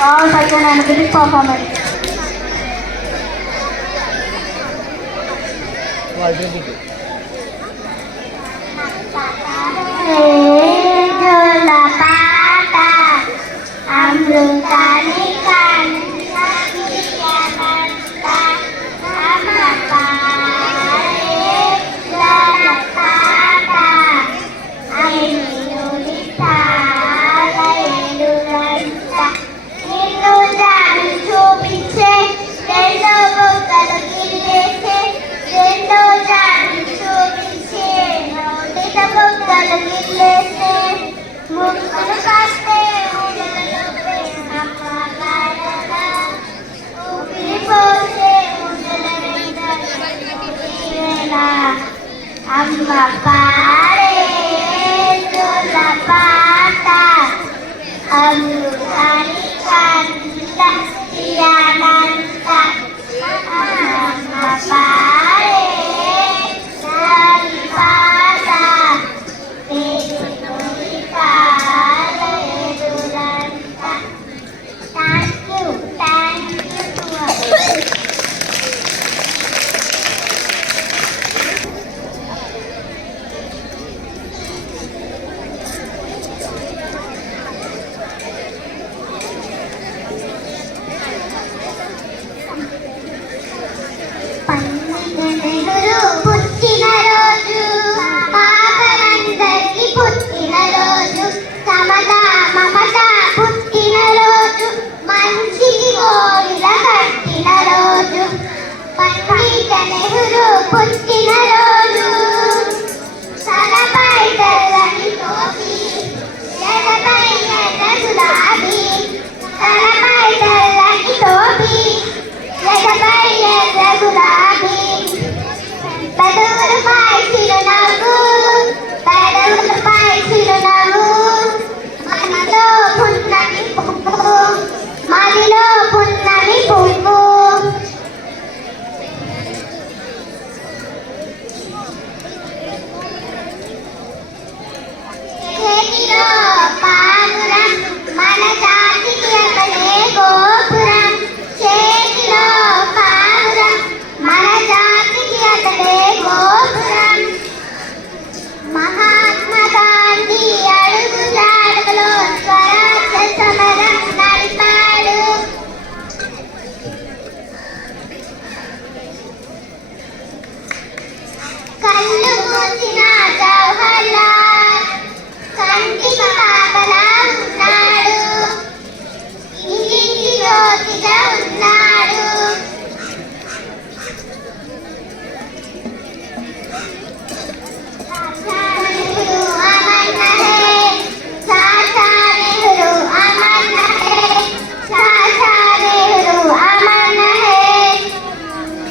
Wow, such an energetic performance. Amma pare sulla pata, amrutani kanda yananta. Amma pare sulla pata, vedurita veduranta.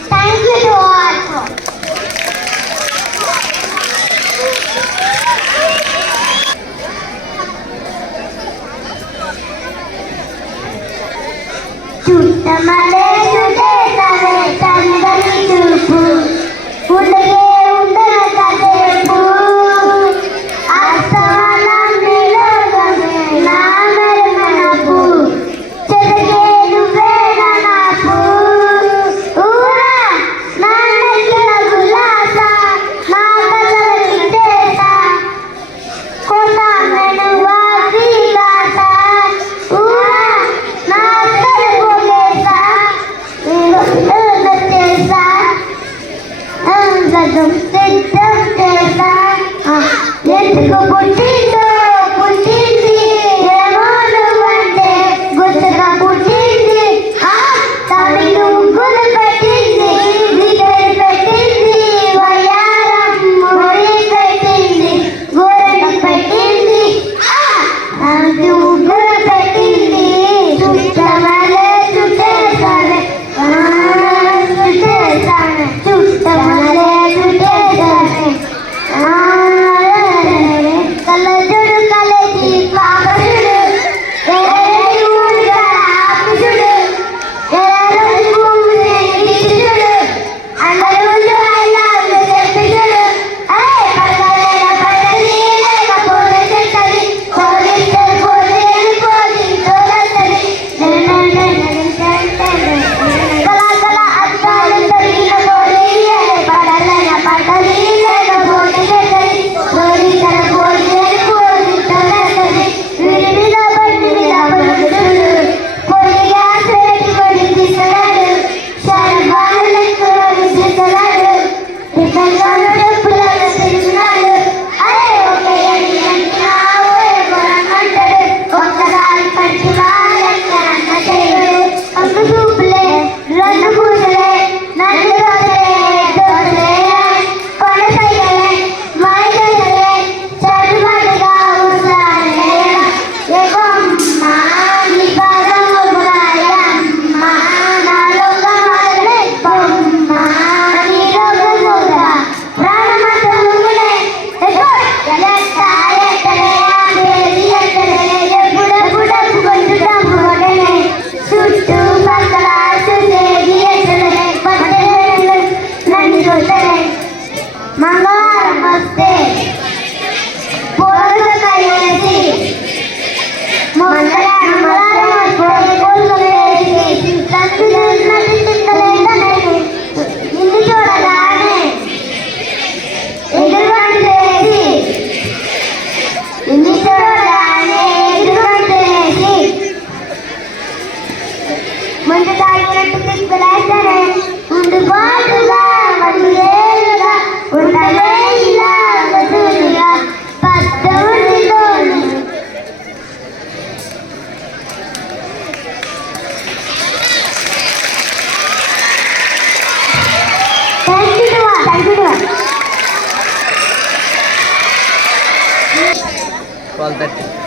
Thank you to all. 12:30.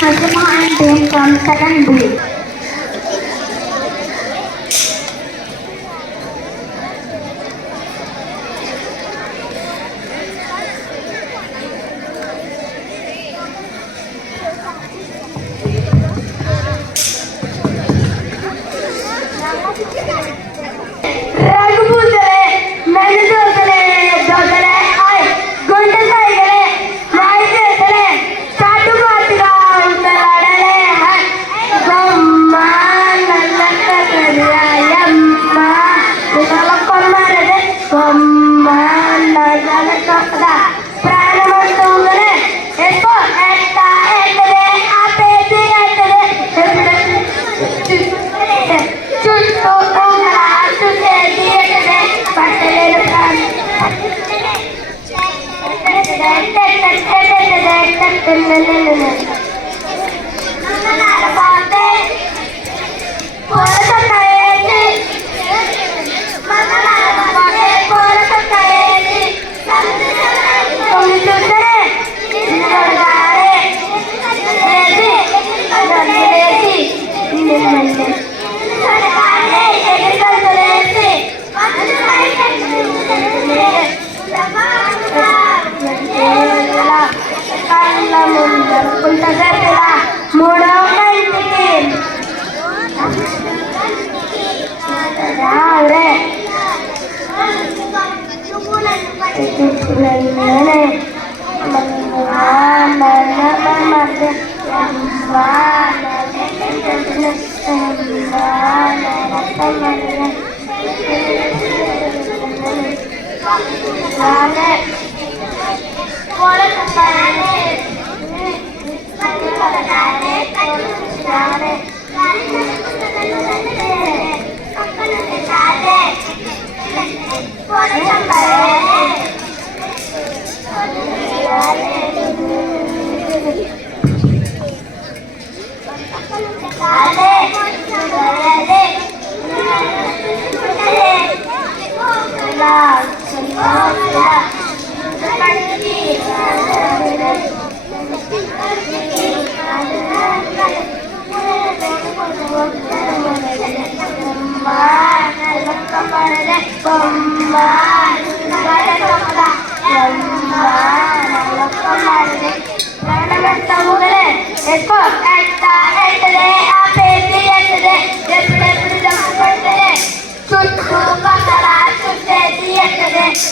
Fatima and Dame from second B.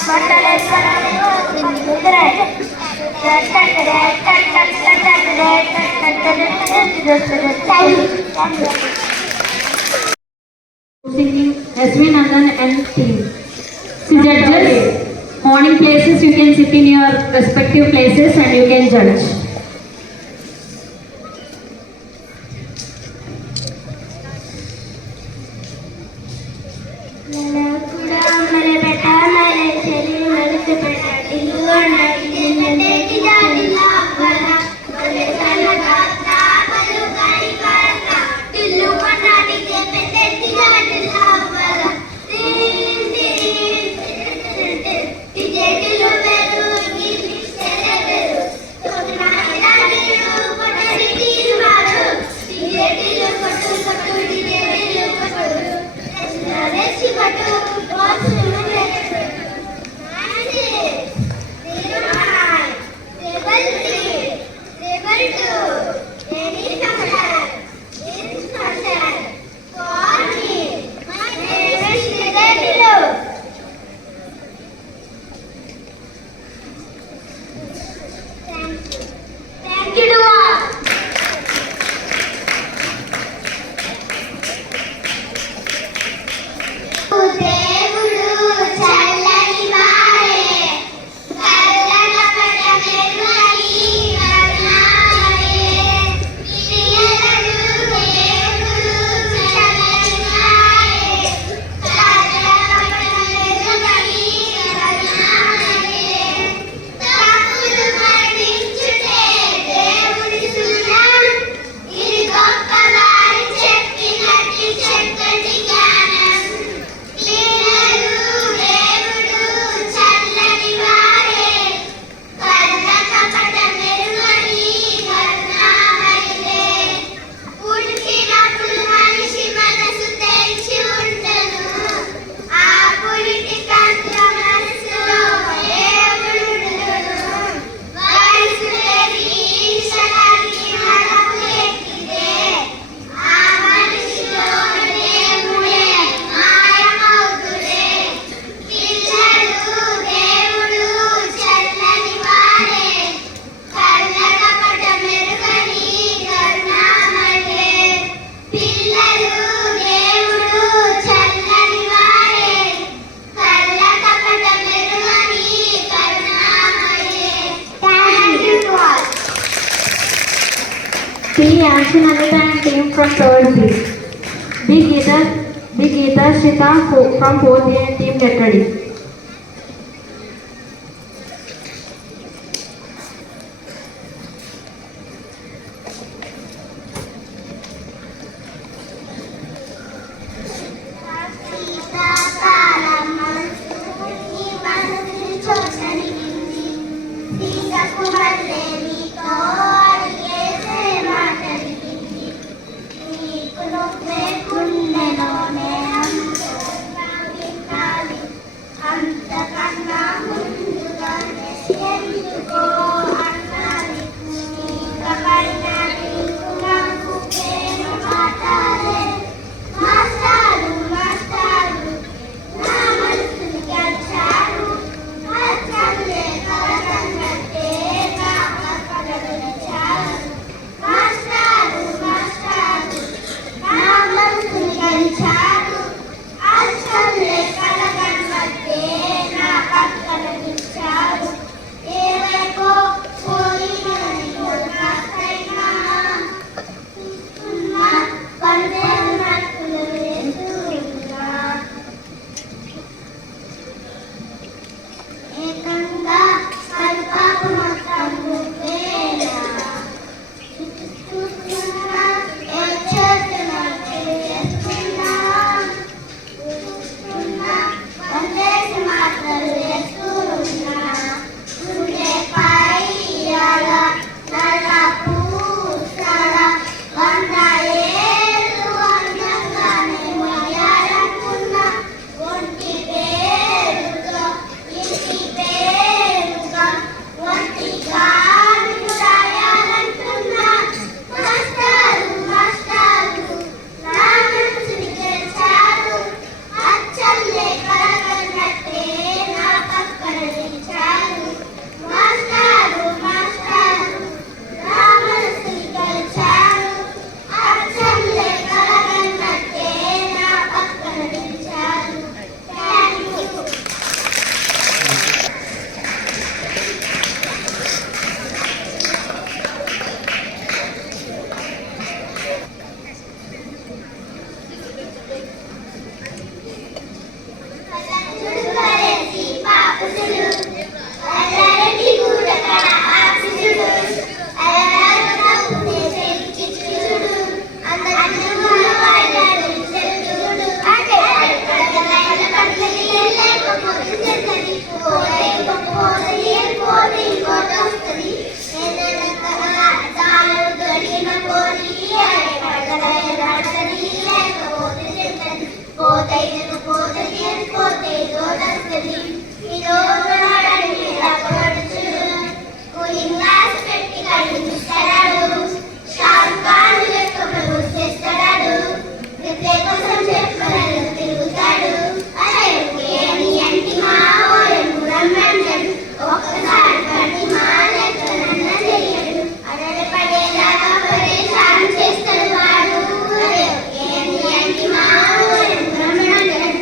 Mandalay Singing SV Nandan and team. Judges, morning places, you can sit in your respective places and you can judge. P. Anshin Anita and team from 3rd B. B. Geeta Shita from 4th B and team get ready. పోతే తీరిపోతే తోడొస్తుంది ఈ రోజు నాడని మీద పడచ్చు cooling glass పెట్టి కడిగిస్తాడు షారుఖ్ ఖాన్ లెక్క propose చేస్తాడు reply కోసం చెప్పనలు తిరుగుతాడు అరే ఏమి అంటి మా ఓయను రమ్మంటాడు ఒక్కసారి పడి మా లెక్క నన్న చెయ్యడు అడలు పడేలాగా పరేషాన్ చేస్తాడు వాడు అరే ఏమి అంటి మా ఓయను రమ్మంటాడు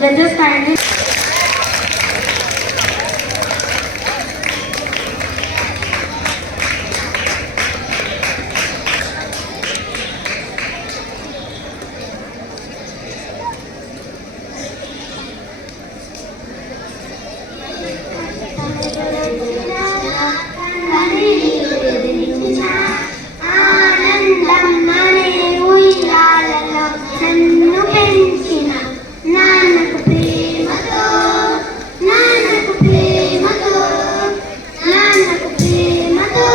Judges kindly. ఆనందం అనే ఉయ్యాలలో నన్ను పెంచిన నాన్నకు ప్రేమతో నాన్నకు ప్రేమతో నాన్నకు ప్రేమతో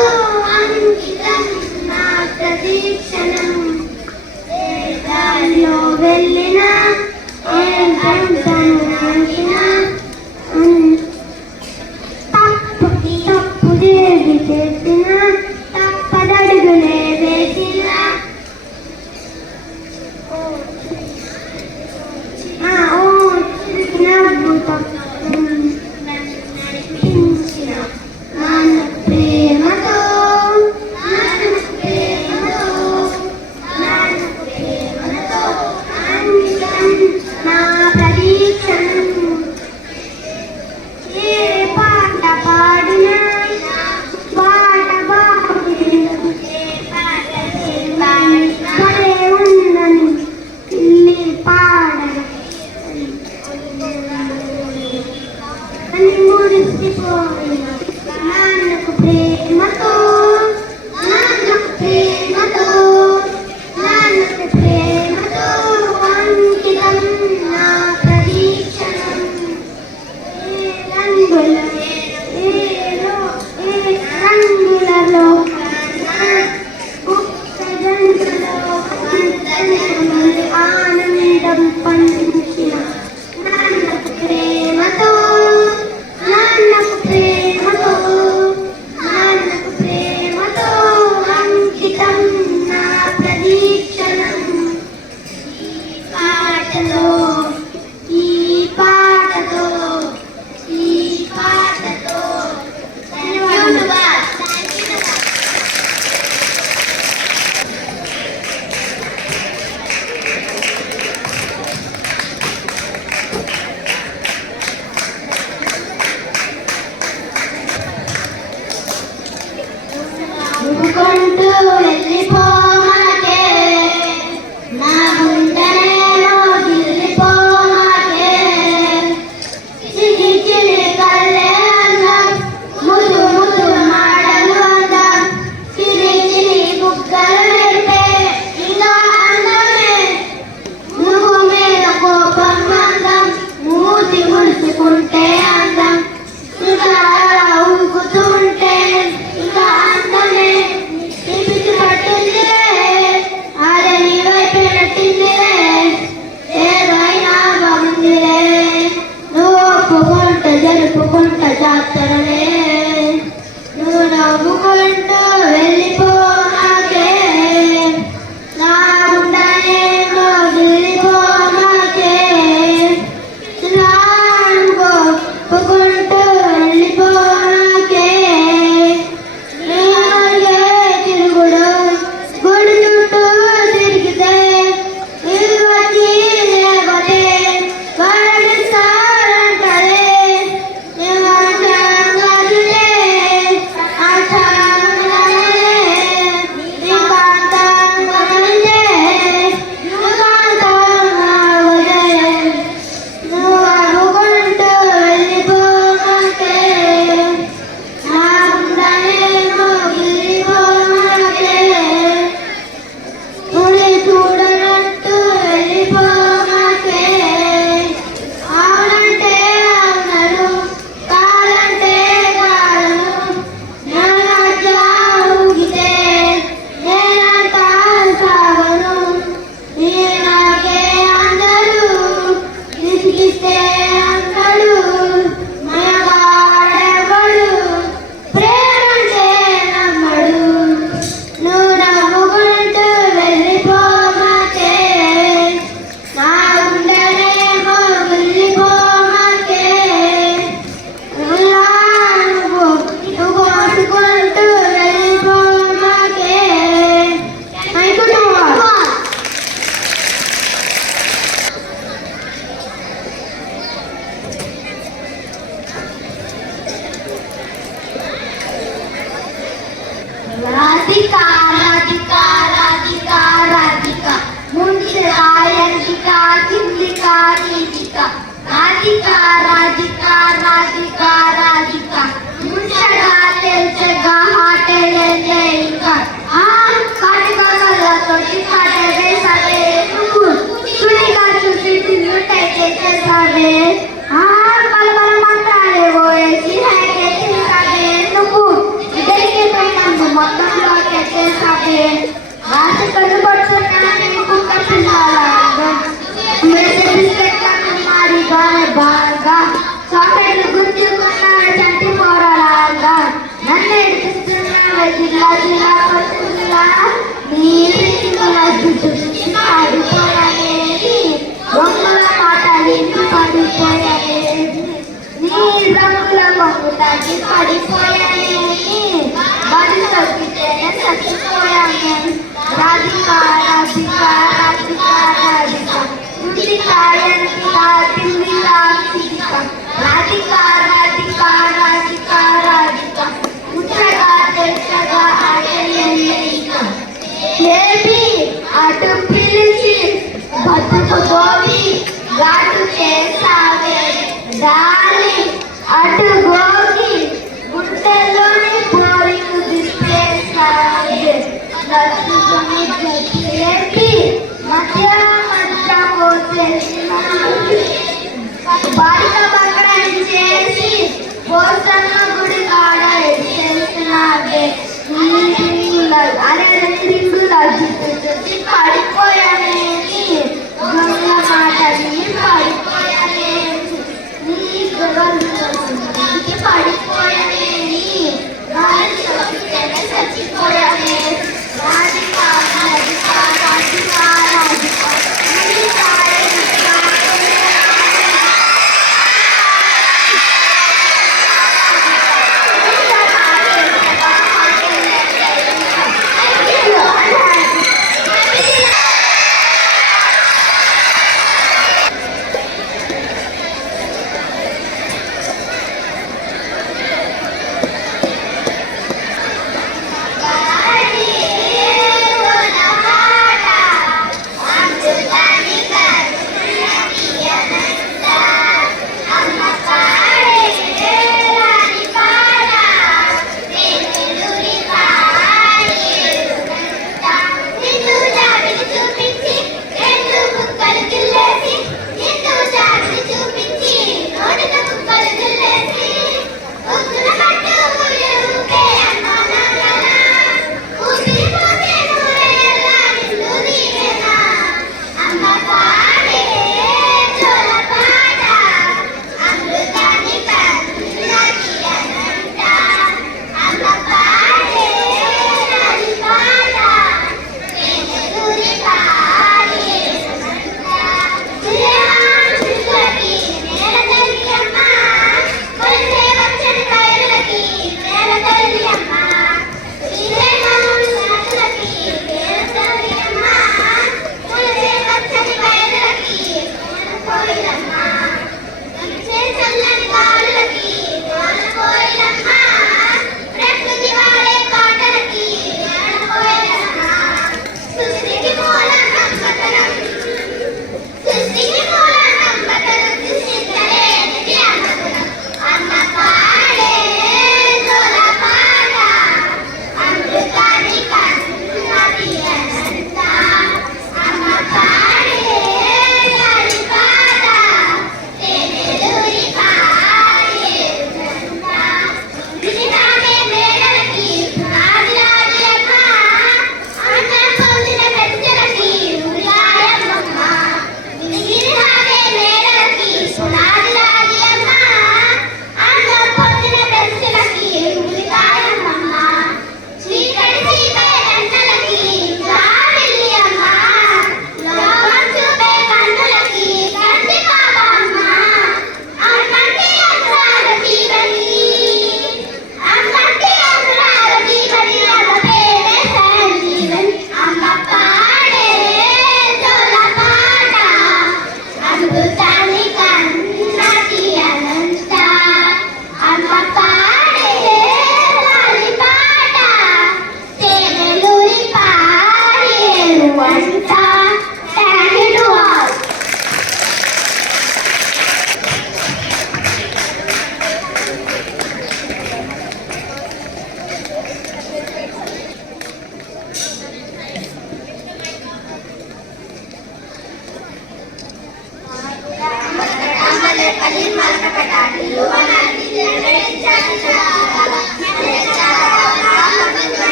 అంకితం నా ప్రదీక్షణం ఏ దారిలో వెళ్ళినా ఏ గంటను నాకినా తప్పు చేసి చేసిన తప్పదడుగునే వేసిన నవ్వుతో నడిపించిన నాన్న ప్రేమతో నాన్న ప్రేమతో నాన్న ప్రేమతో అంకితం నా ప్రదీక్షణం ఏ పాట పాడినా పాట బాగుండే ఉందని ఇల్లి పాడగా అని మురిసిపోయిన నాన్నకు ప్రేమతో నాన్నకు ప్రేమతో నాన్నకు ప్రేమతో అంకితం నా ప్రదీక్షణం రంగులలో ఆనందం పంచిన నాన్నకు ప్రేమతో నాన్నకు ప్రేమతో నాన్నకు ప్రేమతో అంకితం నా ప్రదీక్షణం పాటలో ఈ పాటతో ఈ పాటతో ధన్యవాదాలు. నువ్వుకుంటూ వెళ్ళిపోమాకే నా గుండెనేమో గిల్లిపోమాకే చిలి చిలి కళ్ళే అందం ముదు ముదు మాటలు అందం చిలి చిలి బుగ్గలు పెట్టే ఇంకా అందమే నువ్వు మీద కోపం అందం మూతి ముడుచుకుంటే అందం ఇంకా ఊగుతూ ఉంటే ఇంకా అందమే పిచ్చి పట్టిందిలే అరే నీ వైపు నట్టిందిలే ఏదైనా బాగుందిలే నువ్వు ఒప్పుకుంటూ జరుపుకుంటూ జాతరలే నువ్వు నవ్వుకుంటూ వెళ్ళిపోమాకే నా గుండెనేమో గిల్లిపోమాకే ఒప్పుకుంటూ వెళ్ళిపోమాకే తిరుగుడు గుడి చుట్టూ తిరిగితే ఇది వచ్చి లేకపోతే వాడిస్తారంటలే నివాసంగా రాధికా రాధికా రాధికా రాధికా ముంచిరా యంతికా చిందికా నీతికా రాధికా రాధికా రాధికా రాధికా ముంచగా తెల్చగా హాటెలే ఇంకా కాటికాలతోటి కాటవే సరే నువ్వు సుడిగా చూసి తిన్నుటైతే చేసావే బలబల మంత్రాలే పోయేసి హ్యాకే చేసావే నువ్వు ఇద్దరికి పోయినందు మొత్తంలో చేసావే ఆశ కనుపడుతున్నా నీకు కప్పినాలాగా మారిగా బాగా చాక్లెట్లు గుర్తుకున్నాడు చంటి పోరాలాగా నన్ను ఎడిపిస్తున్నావే జిల్లా జిల్లా కొట్టుకున్నా నీ జుట్టు పడిపోయానేది బొమ్మల మాటలు పడిపోయానేది నీ రంగుల బొమ్మ తగ్గి పడిపోయానేది బడి తగ్గితేనే చచ్చిపోయానే రాధికా రాధికా రాధికా రాధికా రుచికా ఎంతికా తిండికా సిద్ధికా రాధికా రాధికా రాధికా రాధికా ముచ్చగా తెచ్చగా ఆటలేక లేపి అటు పిలిచి బతుకు గోవి ఘాటు చేసావే దారి అటు గోగి గుంటెలోని బోరింగ్ దిప్పేసావే నచ్చుకొని లేపి మధ్య మధ్య పోసేసినావే బాలిక పక్కడని చేసి పోసమ్మ గుడి కాడ చేసినావే అరే రింగుల జుట్టు చూసి పడిపోయానేది దొంగ మాటని పడిపోయానేది నీ గొడవకి పడిపోయానేది గాలి సొక్కితేనే చచ్చిపోయానేది రాధికా రాధికా రాధికా రాధికా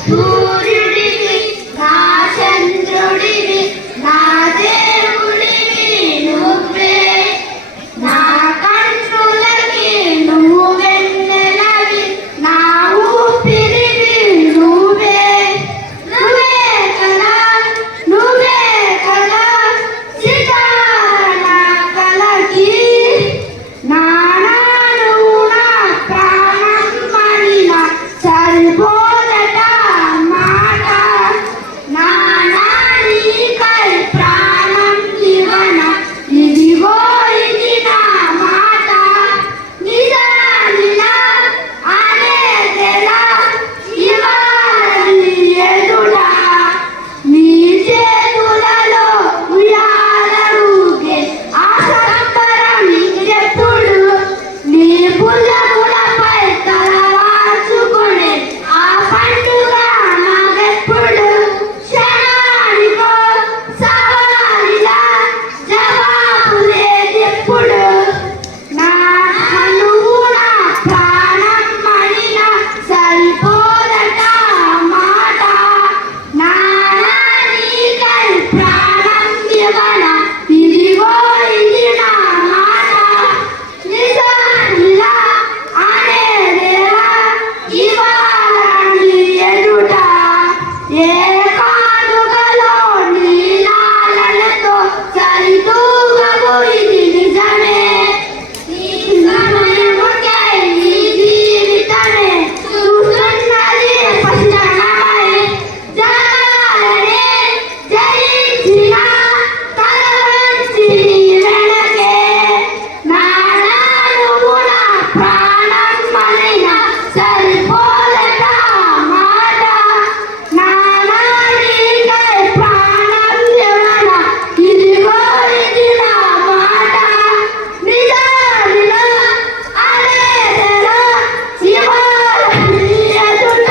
సూర్యుడివి నా చంద్రుడివి నా దేవుడివి నువ్వే నా కన్నులకి నువ్వు వెన్నెలవి నా ఊపిరివి నువ్వే నువ్వే కదా సితార నా కలకి నానాను నా ప్రాణం మణిన సరిపోదట మాట నానానికై ప్రాణం ఇవన ఇదిగో ఇది నా మాట నిజానిలా అనేదెలా ఇవాళ నీ ఎదుట నీ చేతులలో ఉయ్యాలూగే ఆ సంబరం ఇంకెప్పుడు నీ పుల్లములపై తల వాల్చుకునే ఆ పండుగ నాకెప్పుడు క్షణానికో సవాలిలా జవాబు లేదెప్పుడు నా కనువు నా ప్రాణం మణిన సరిపోదట మాట నానానికై ప్రాణం ఇవ్వన ఇదిగో ఇది నా మాట నిజానిలా అనేదెలా ఇవాళ నీ ఎదుట ఏ కానుకలో నీ నాలనతో సరితూగదు ఇది నిజమే నీ సమయముకై నీ జీవితమే చూస్తున్నది పశ్చమమై జగాలనే జయించిన తల వంచి నీ వెనకే నానాను నా ప్రాణం మణిన సరిపోదట మాట నానానికై ప్రాణం ఇవ్వన ఇదిగో ఇది నా మాట నిజానిలా అనేదెలా ఇవాళ నీ ఎదుట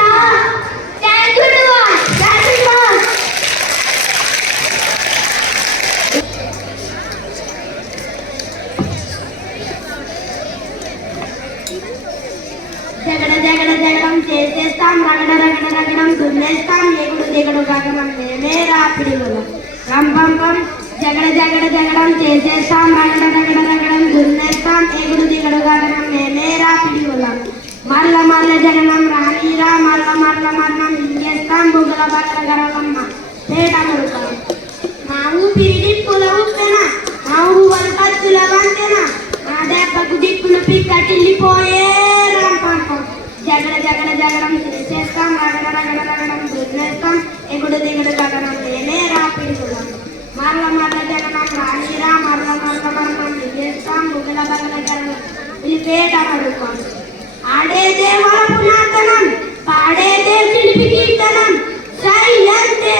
థ్యాంక్ యూ జగడం చేసేస్తాం రగడం దున్నేస్తాం ఎగుడు గగనం మేమే రాపిడిగులం రంపం జగడం చేసేస్తాం రగడం దున్నేస్తాం ఎగుడు గగనం మేమే రాపిడిగులం మల్ల జగనం రానీరా మరణం ఇంకేస్తాం బుగ్గల బట్టల గరవమ్మ పేట ముడుకం మా ఊపిరి పుల ఉప్పెన మా ఊవలు ఖర్చుల వంతెన మా దెబ్బకు దిక్కులు పిక్కటిల్లిపోయే రంపంపం జగడం చేసేస్తాం రగడం దున్నేస్తాం ఎగుడు గగనం మేమే రాపిడుగులం మల్ల జగనం రానీరా మరణం ఇంకేస్తాం బుగ్గల బట్టల గరవమ్మ ఇది పేట ముడుకం ఆడేదే వరపు నాతనం పాడేదే శిల్పి కీర్తనం సై అంతే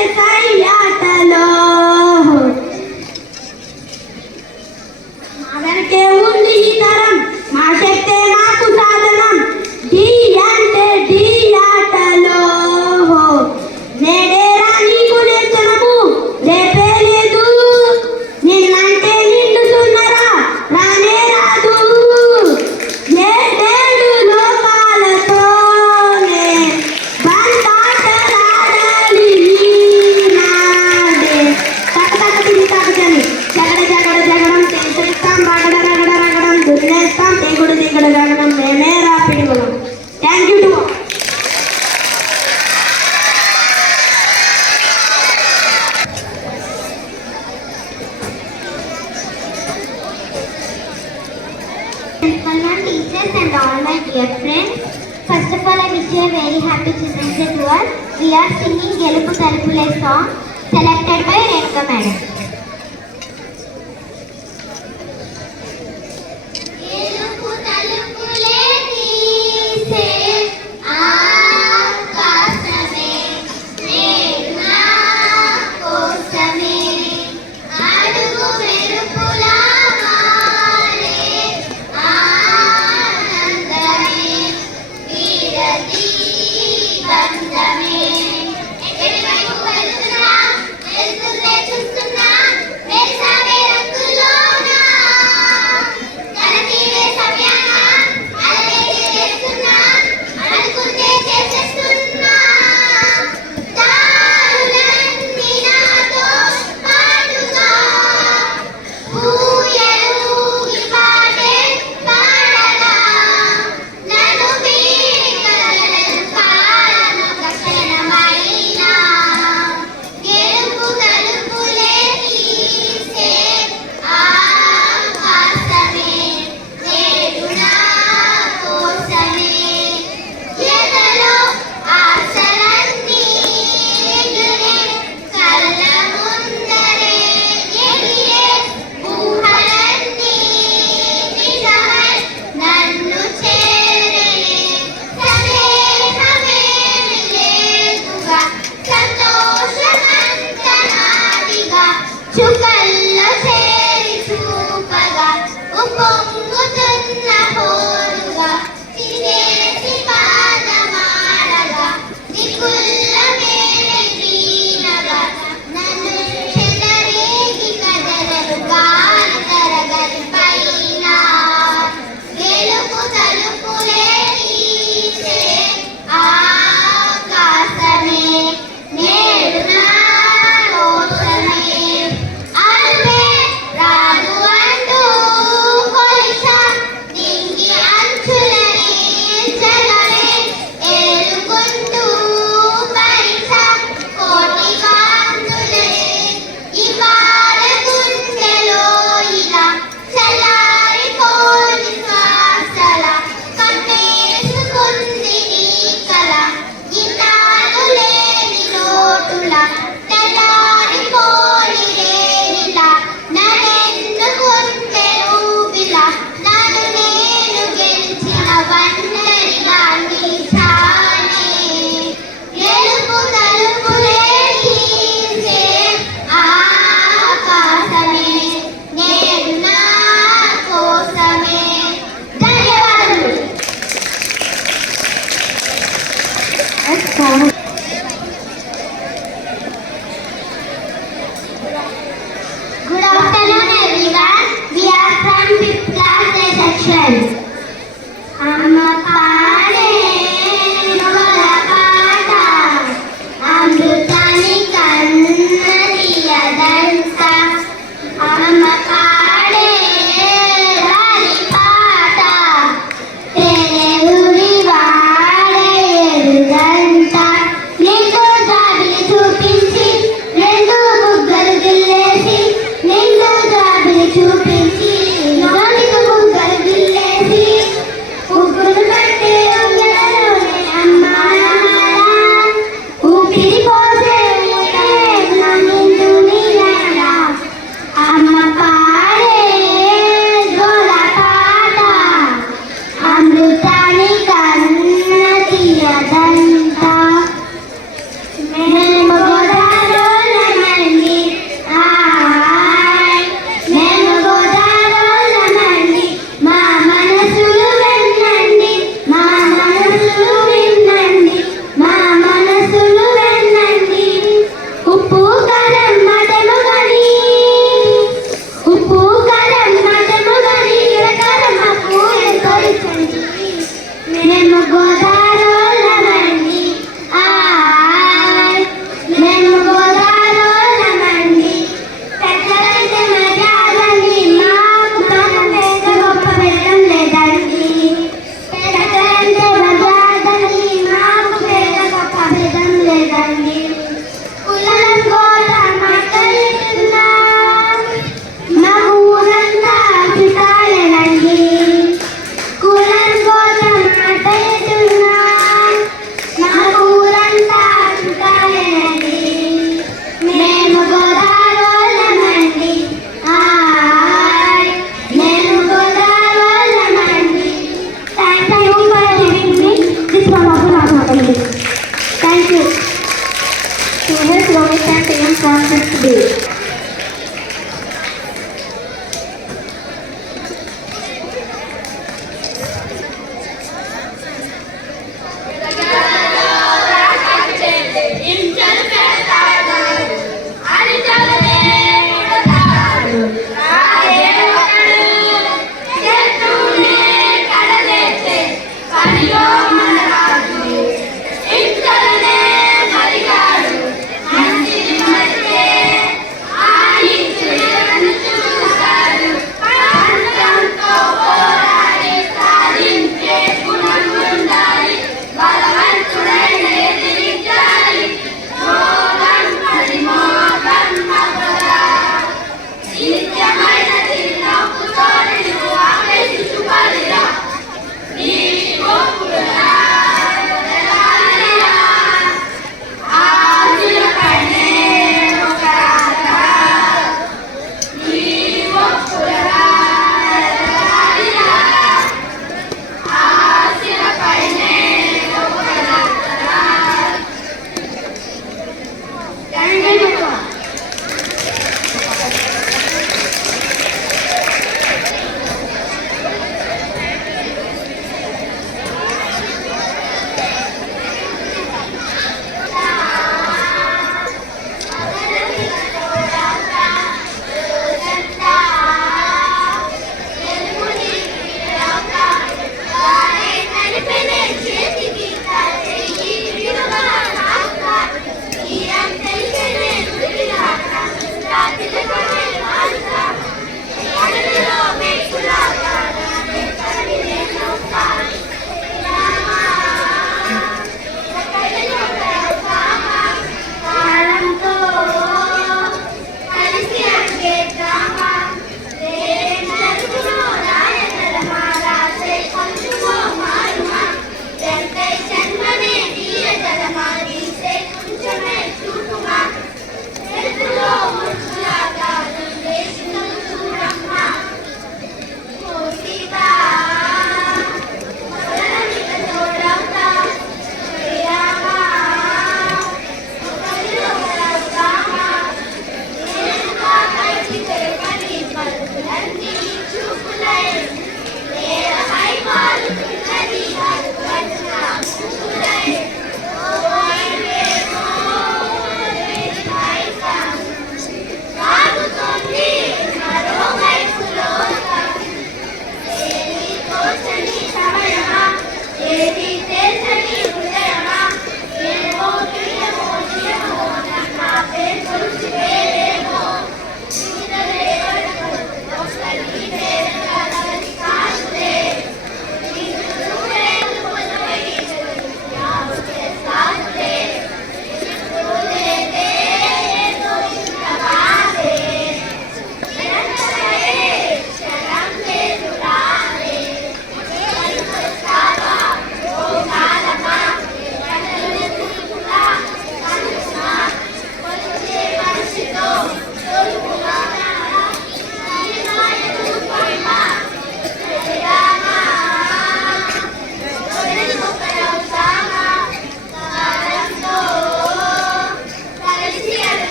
First of all, I wish you a very happy Children's Day to all. We are singing Gelupu Talupule song selected by Renuka Madam. గెలుపు తలుపులే తీసే ఆకాశమే నేడు నా కోసమే అడుగు మెరుపులా మారే ఆనందమే వీరది బంధమే ఎక్కడివైపు వెళ్తున్నా వెళ్తుందే చూస్తున్నా మెరిసావే రంగులోనా కలతీరే సమయాన అలవేసి చేస్తున్నా అనుకుంటే చేసేస్తున్నా దారులన్నీ నాతో పాటుగా ఊయలూగి పాటే పాడగా నన్ను వీడి కలలను కాలమొక క్షణమైనా గెలుపు తలుపులే తీసే ఆకాశమే నేడు నా కోసమే ఎదలో ఆశలన్నీ ఎదురే కళ్ళ ముందరే ఎగిరే ఊహలన్నీ నిజమై నన్ను చేరే సందేహమే లేదుగా సంతోషమంత నాదిగా చుకల్లో చేరి చూపగా ఉప్పొంగుతున్న హోరుగా తినేసి పాదమాడగా దిక్కుల్ల మేలే వీణగా నన్ను చెలరేగి కదలరు గాలి తరగతి పైన గెలుపు తలుపులే తీసే ఆకాశమే నేడు నా కోసమే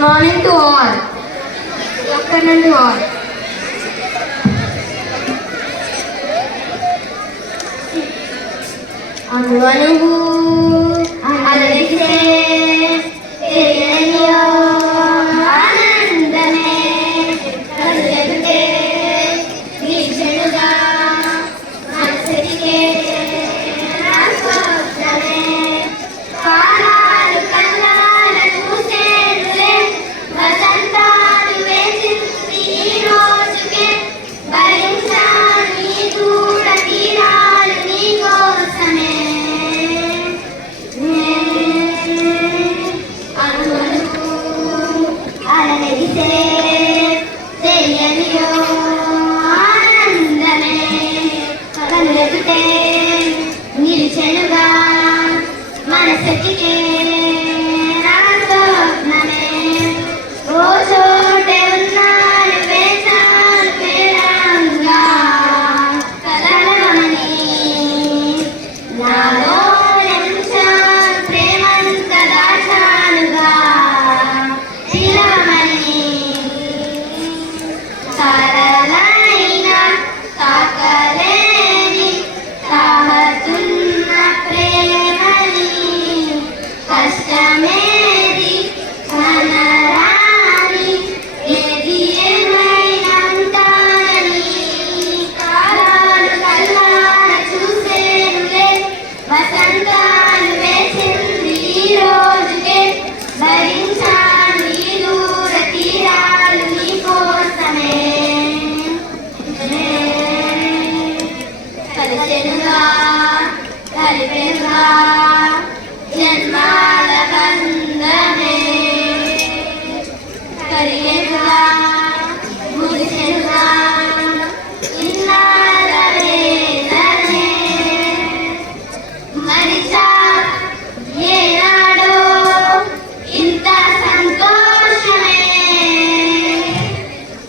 Good morning to all. Good afternoon to all. అనువనువు అలరిసే తెలియనియో ఆనందమే కలుగెదుటే వీక్షణుగా మనసరికే రాసోత్తమే కాలాలు కల్లాల చూసేనులే వసంతాలు వేసింది ఈ రోజుకే భరించాను ఈ దూర తీరాలు నీ కోసమే అలనెగిసే తెలియనియో ఆనందమే కలుగెదుటే నిలిచెనుగా మనసటికే రాసోత్నమే ఓ చోటే ఉన్నాను వేచాను పేరంగా కలవమని నాలో ఎంచాను ప్రేమంత దాచానుగా పిలవమని తారలైన తాకలేని తాహతున్న ప్రేమని కష్టమేది కనరాని ఏది ఏమైనా ఉంటానని కాలాలు కల్లాల చూసేనులే వసంతాలు వేసింది ఈ రోజుకే భరించాను ఈ దూర తీరాలు నీ కోసమే కలిసెనుగా కలిపెనుగా జన్మాల బంధమే కలిగెనుగా ముగిసెనుగా ఇన్నాళ్ళ వేదనే మరిచా ఏనాడో ఇంత సంతోషమే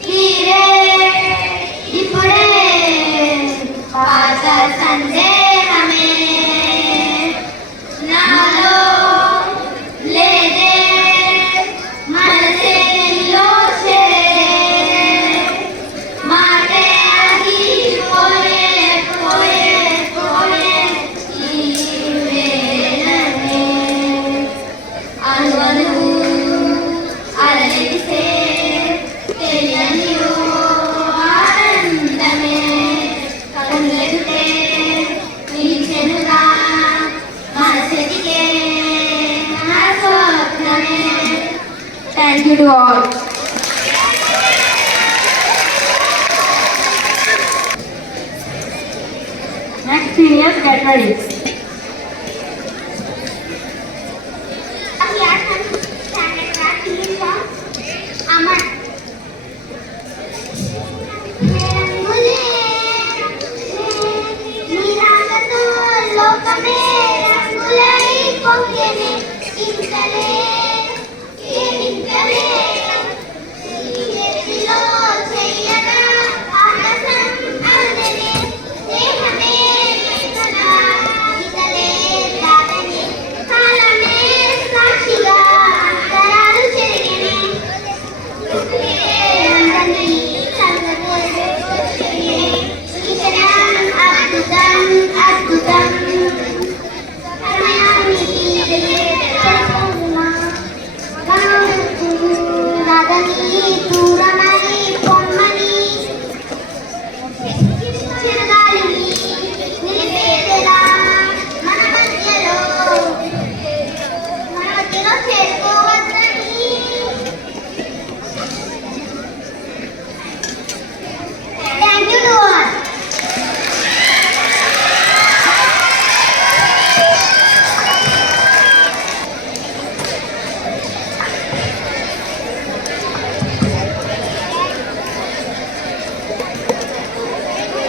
తీరే ఇప్పుడే పాత సందేహమే నాలో లేదే మనసే నీలో మాటే ఆగిపోయే పోయే పోయే ఈ వేళనే అనువనువు అలరిసే తెలియనియో ఆనందమే కలుగెదుటే నిలిచెనుగా మనసెదిగే నా స్వప్నమే. Thank you to all. Next seniors, get ready. Amar నీరాగతో లోకమే రంగులై పొంగెనే ఇంకలే ఇంకలే ఈ ఎత్తిలో చెయ్యగా ఆకాశం అందనే స్నేహమే కదా ఇతలే రాగనే కాలమే సాక్షిగా అంతరాలు చెరిగెనే అద్భుతం అద్భుతం రాగని దూరమై పొమ్మని చిరగాలిని నిలిపేదెలా మన మధ్యలో చేరుకోవద్దని Thank you to all.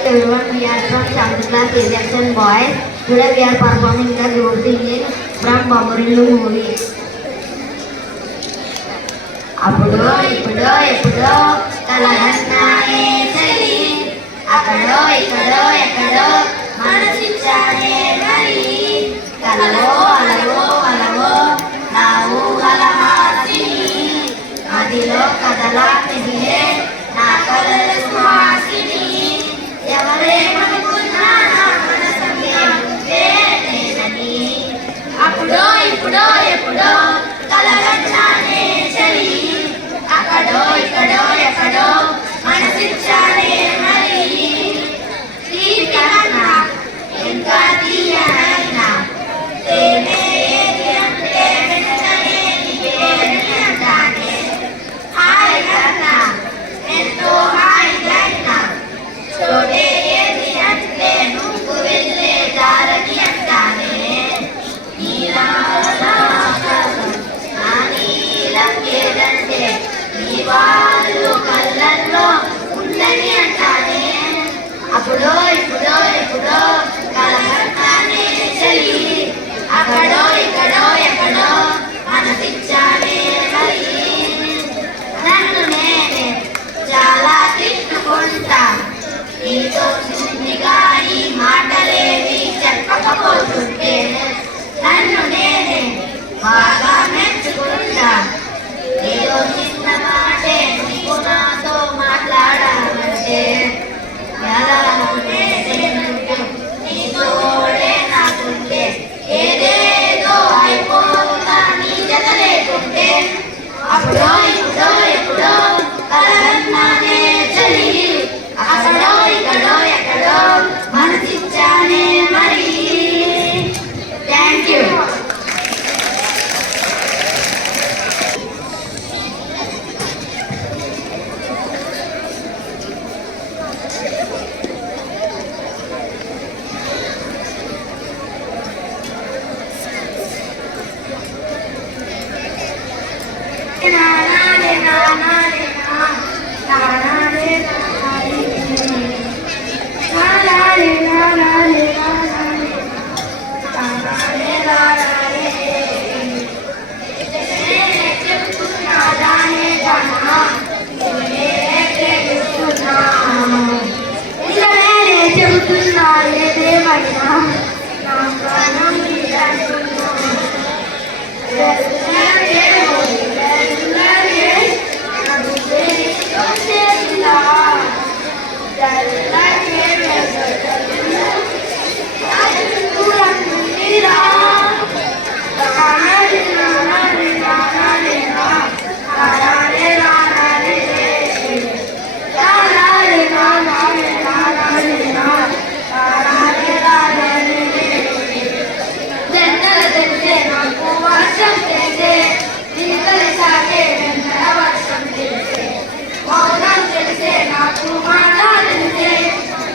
Everyone, we are from 7th class Asian boys. Today we are performing the group singing from Bamurilu movie. అప్పుడో ఇప్పుడో ఎప్పుడో కలగన్నానే చలి అక్కడో ఇక్కడో ఎక్కడో మనసిచ్చానే మరి కలలో అలవో అలవో నా ఊహల హాసిని బాగా మెచ్చుకుంటా. ఏదో చిన్న మాటే నువ్వు నాతో మాట్లాడాలంటే ఎలా ఉండేదేంటంటే నీ తోడే నాకుంటే ఏదేదో అయిపోతా నీ జత లేకుంటే అప్పుడో ఇప్పుడో ఎప్పుడో కలన్నానే చలి అక్కడో ఇక్కడో ఎక్కడో మనసిచ్చానే మరి. Thank you. చెబుతున్నా ఏదేమైనా నా ప్రాణం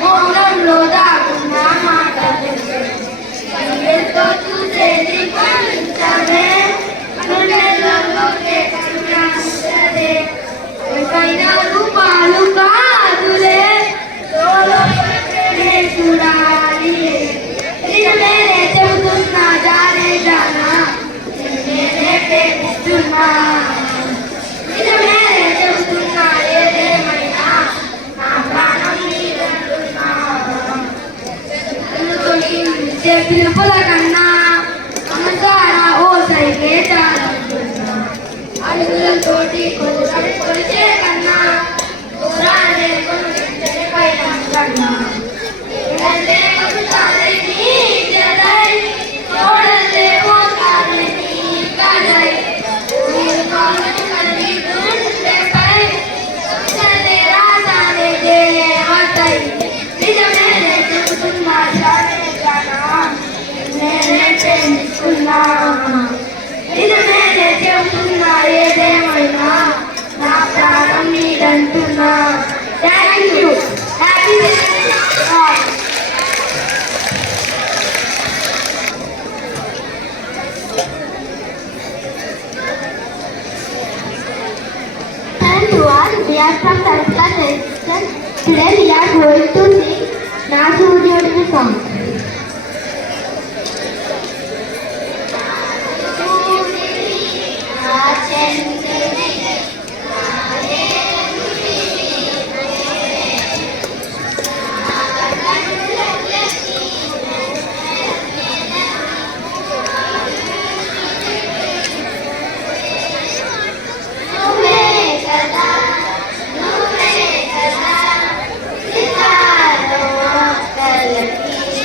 మౌనంలో దాగున్న మాట చూసేది పంచమే రూపాలు కాదులే చూడాలి నిజమే చెబుతున్నా జానే జానా ప్రేమిస్తున్నా నిజమే చెబుతున్నా ఏదేమైనా నా ప్రాణం నీదంటున్నా పిలుపుల కన్నా అమ్మగారా ఓ సైకే చాలంటున్నా అడుగులతోటి కొలిచే కన్నా దూరాలే పైన కన్నా చెబుతున్నా ఏదేమైనా నా ప్రాణం నీదంటున్నా. Thank you. Happy To all, we are from third class section. Today we are going to sing Nasudiyodini song. నువ్వే కదా సితారో కలకి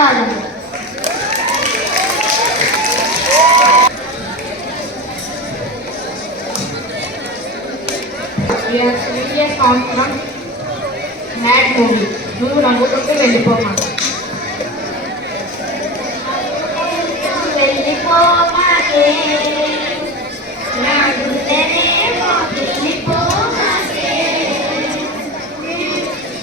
ధన్యవాదాలు. We are singing a song from Mad movie. నువ్వు నవ్వుకుంటూ వెళ్ళిపోమా. వెళ్ళిపోమాకే నా గుండెనేమో వెళ్ళిపోమాకే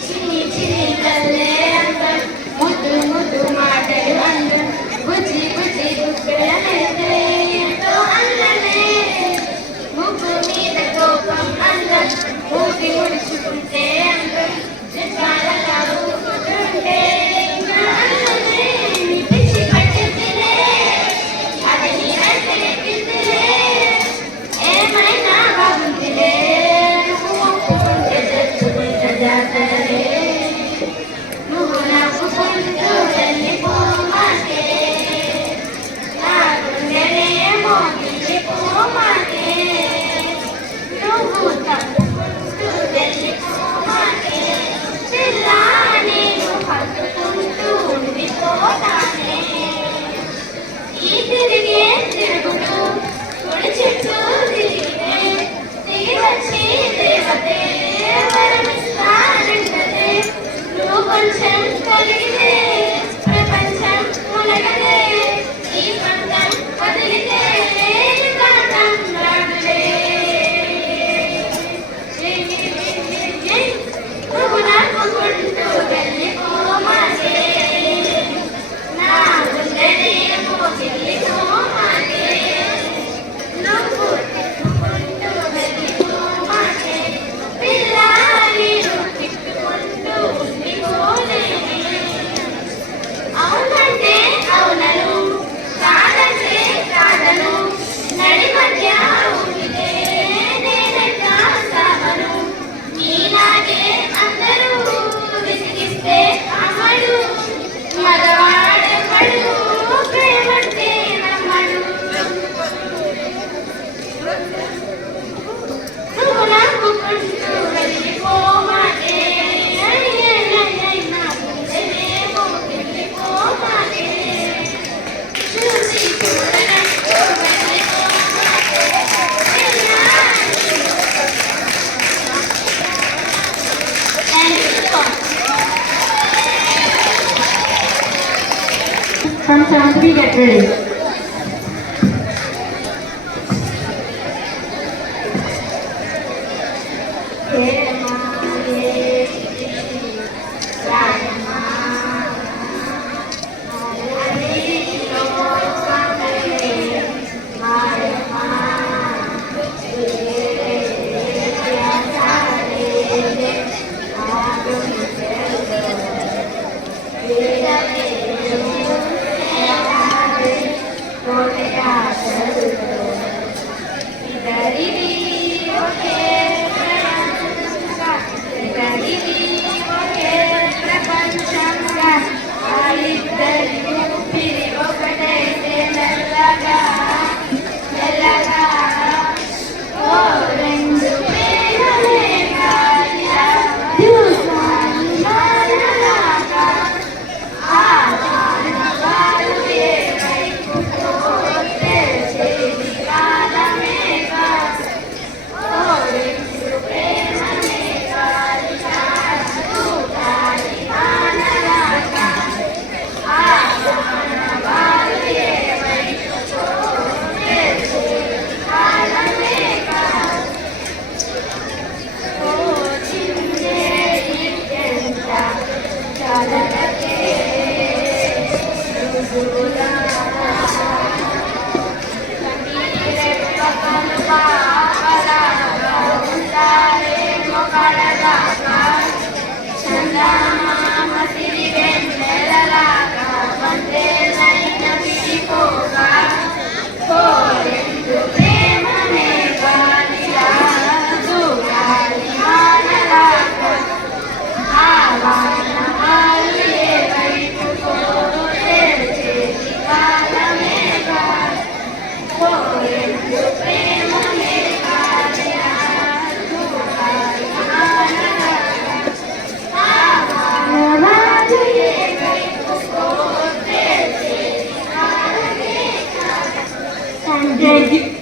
చిన్ని చిన్ని కల్లే అందం ముద్దు ముద్దు మాటలు అందం బుజ్జి బుజ్జి బుక్కలనైతే ఎంతో అందమే ముగ్గు మీద కోపం అందం ఊపి ముడుచుకుంటే అందం చిత్రాలలా ఊపుతుంటే ఇంకా అందమే పిచ్చి పట్టుతులే అది నీరంటే ఏమైనా బాగుందిలే నువ్వు ఒప్పుకుంటే తెచ్చుకుంటే జాతరలే నువ్వు నవ్వుకుంటూ వెళ్ళిపోమాకే నా గుండెనేమో వెళ్ళిపోమాకే నువ్వు తప్పుకుంటూ వెళ్ళిపోమాకే పిల్లా నేను హత్తుకుంటూ ఉండిపోతానే ఈ తిరిగే తిరుగుడు గుడి చుట్టూ తిరిగితే దిగి వచ్చి దేవతే వరమిస్తానంటదే నువ్వు కొంచెం కలిగితే ప్రపంచం మునగదే ఈ పంతం వదిలితే కాంతం రాడులే నువ్వు నవ్వుకుంటూ వెళ్ళిపోమాకే నా గుండెనేమో వెళ్ళిపోమాకే నువ్వు తిప్పుకుంటూ వెళ్ళిపోమాకే పిల్లా నేను తిప్పుకుంటూ ఉండిపోలేనే అవునంటే అవునను కాదంటే కాదను నడి మధ్య ఊపితే నేనెట్లా సాగను నీలాగే అందరూ విసిగిస్తే అమ్మడు మగవాడెవడు ప్రేమంటే నమ్మడు నువ్వు నవ్వుకుంటూ వెళ్ళిపోమాకే నా గుండెనేమో వెళ్ళిపోమాకే చూసి చూడనట్టు వెళ్ళిపోమాకే From 7th B, get ready. Thank you.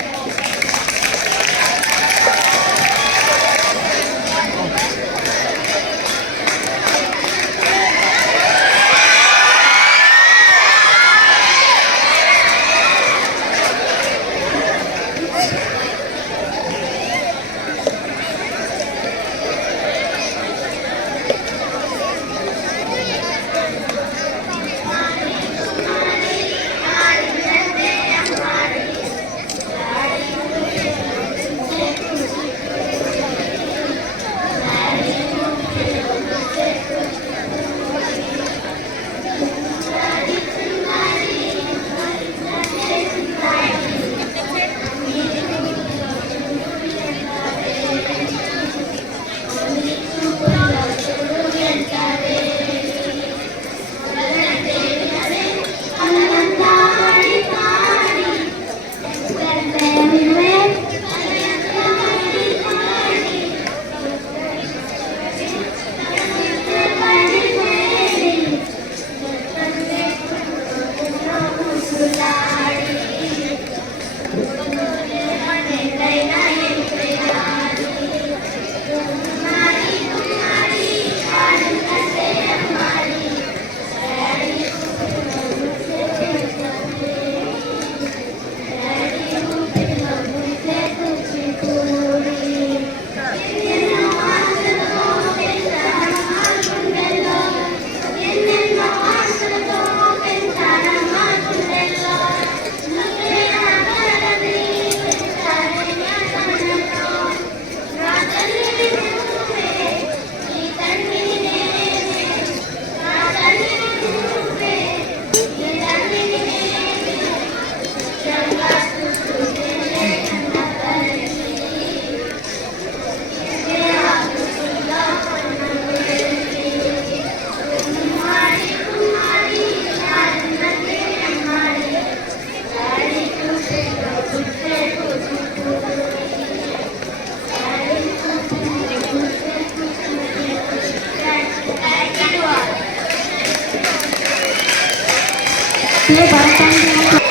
Play Bharatanatyam.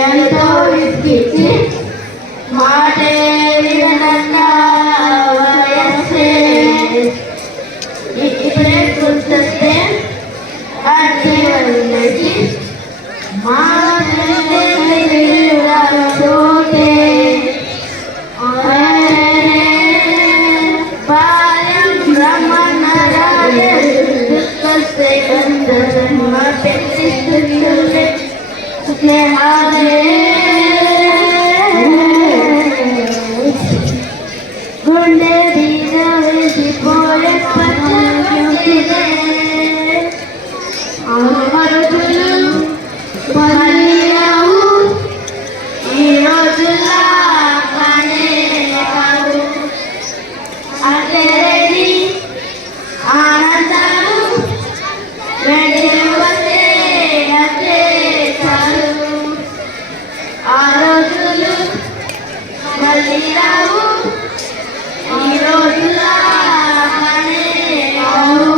ఎంతో విసిగిచ్చి మాటే వినంగా వయస్సే ఇప్పుడే గుర్తొస్తే అడ్డి వదిలేసి మాటే బాల్యం బ్రహ్మణరాలే దుఃఖస్తే కందరమ్మ పెట్టిస్తుండే గుండె మీద వేసిపోయే పచ్చే అమరులు మళ్ళీరావు ఈ రోజులా కానే కాదు అట్లేని ఆనందాలు వెంటే అదే చాలు ఆ రోజులు మళ్ళీ రావు ఈ రోజులా కానే కావు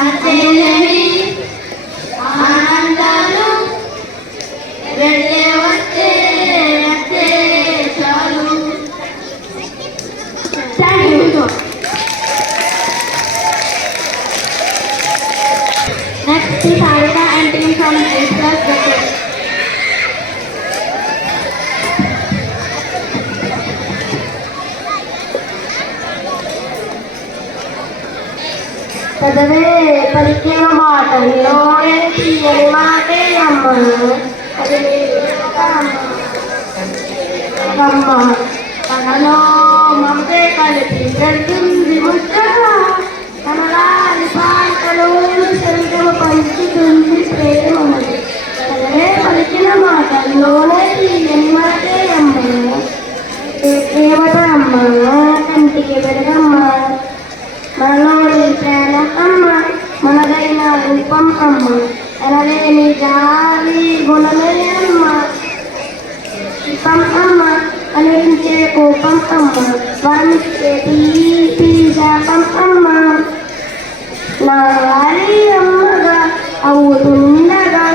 అట్లేని ఆనందాలు వెళ్ళే వస్తే అదే చాలు. Thank you. Next is Sarika and team from 8th class Beckett. చదవే పలికిన మాటల్లో తీయని మాటే అమ్మను అమ్మ తనలో మమతే కలిపి పెడుతుంది ముచ్చగా కమలాని పాటలు శంకము పంచుతుంది ప్రేమని చదవే పలికిన మాటల్లోనే తీయని అందమైన రూపం అమ్మ, ఎనలేని జాలి గుణమే అమ్మ, అమ్మ అనిపించే కోపం అమ్మ, వరమిచ్చే తీపి శాపం అమ్మ. నాలి అమ్మగా అవుతుండగా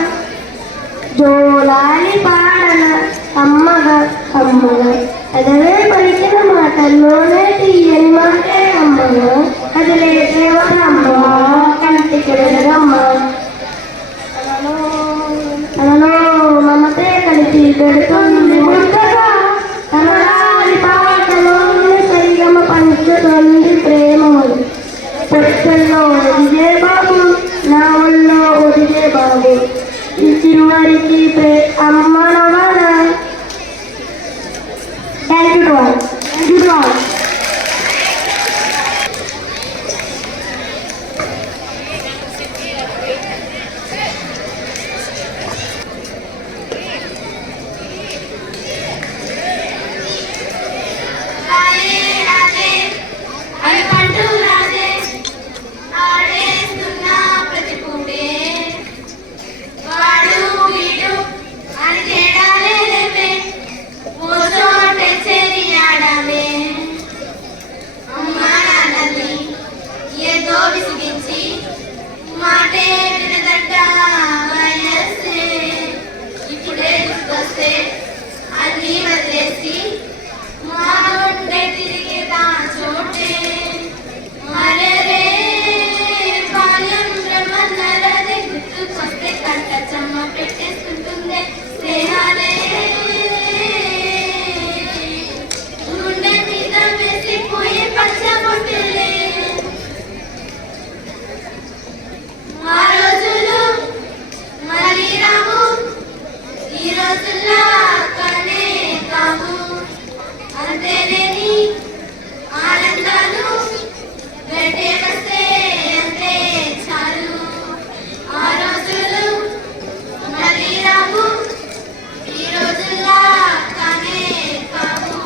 జోలాలి పాడన అమ్మగా అమ్మగా, అదవే పలికిన మాటల్లోనే తీయని మాటే అమ్మగా, అదిలే దేవతమ్మ కంటికి వెలగమ్మ. తనలో మమతే కలిసి పెడుతుంది ముద్దగా, తనలాలి పాటలోని సరిగమ పంచుతుంది ప్రేమలు. పొట్టల్లో ఒదిగే బాబు, నా ఒళ్ళో ఒదిగే బాబు, ఈ చివరికి అమ్మ నవన. Thank you all. Thank you all. రాయే రాజే అవి పంటూ రాజే ఆడేస్తున్నా ప్రతి పూటే వాడు వీడు అని తేడాలే లేవే ఓ చోటే చేరి ఆడవే అమ్మా నాన్నని ఏదో విసిగించి మాటే వినదంట వయస్సే ఇప్పుడే గుర్తొస్తే అన్నీ వదిలేసి మా గుండె తిరిగి దా చోటే మరరే బాల్యం బ్రహ్మన్నరది గుర్తుకొస్తే కంట చెమ్మ పెట్టేస్తుంటుందే స్నేహాలే గుండె మీద వేసిపోయే పచ్చబొట్టులే ఆ రోజులు మళ్ళీ రావు ఈ రోజుల్లో కనే కావు అంతేనేని ఆనందాలు వెంటే వస్తే అంతే చాలు ఆ రోజులు మళ్ళీ రావు ఈ రోజుల్లో కానే కావు